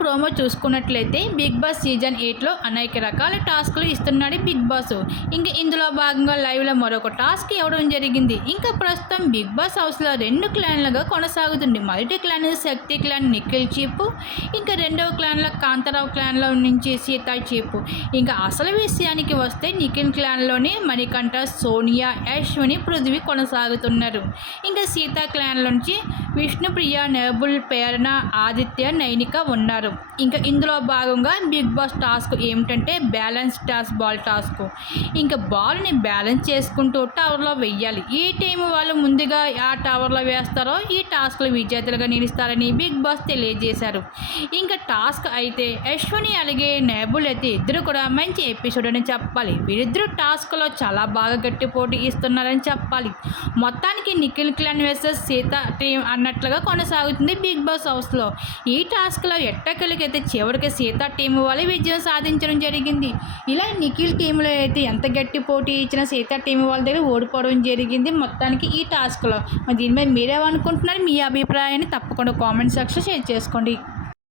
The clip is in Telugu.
ప్రోమో చూసుకున్నట్లయితే బిగ్ బాస్ సీజన్ ఎయిట్లో అనేక రకాల టాస్క్లు ఇస్తున్నాడు బిగ్ బాస్. ఇంకా ఇందులో భాగంగా లైవ్లో మరొక టాస్క్ ఇవ్వడం జరిగింది. ఇంకా ప్రస్తుతం బిగ్ బాస్ హౌస్లో రెండు క్లాన్లుగా కొనసాగుతుంది. మొదటి క్లాన్ శక్తి క్లాన్ నిఖిల్ చీపు. ఇంకా రెండవ క్లాన్లో కాంతారావు క్లాన్లో నుంచి సీతా చీపు. ఇంకా అసలు విషయానికి వస్తే నిఖిల్ క్లాన్లోనే మణికంఠ సోనియా యశ్విని పృథ్వీ కొనసాగుతున్నారు. ఇంకా సీతా క్లాన్ నుంచి విష్ణుప్రియ నెబుల్ పేరణ ఆదిత్య నైనిక ఉన్నారు. ఇంకా ఇందులో భాగంగా బిగ్ బాస్ టాస్క్ ఏమిటంటే బ్యాలెన్స్ టాస్క్ బాల్ టాస్క్. ఇంకా బాల్ని బ్యాలెన్స్ చేసుకుంటూ టవర్లో వెయ్యాలి. ఏ టైం వాళ్ళు ముందుగా ఆ టవర్లో వేస్తారో ఈ టాస్క్లు విజేతలుగా నిలుస్తారని బిగ్ బాస్ తెలియజేశారు. ఇంకా టాస్క్ అయితే అశ్వని అలాగే నెబుల్ అయితే ఇద్దరు కూడా మంచి ఎపిసోడ్ అని చెప్పాలి. వీరిద్దరు టాస్క్లో చాలా బాగా గట్టి పోటీ ఇస్తున్నారని చెప్పాలి. మొత్తానికి Nikhil clan versus Sita team అన్నట్లుగా కొనసాగుతుంది బిగ్ బాస్ హౌస్లో. ఈ టాస్క్లో ఎట్టకెళ్ళకైతే చివరికి సీత టీం వాళ్ళు విజయం సాధించడం జరిగింది. ఇలా నిఖిల్ టీంలో అయితే ఎంత గట్టి పోటీ ఇచ్చిన సీత టీం వాళ్ళ దగ్గర ఓడిపోవడం జరిగింది మొత్తానికి ఈ టాస్క్లో. మరి దీని మీద మీరేమనుకుంటున్నారు? మీ అభిప్రాయాన్ని తప్పకుండా కామెంట్ సెక్షన్ షేర్ చేసుకోండి.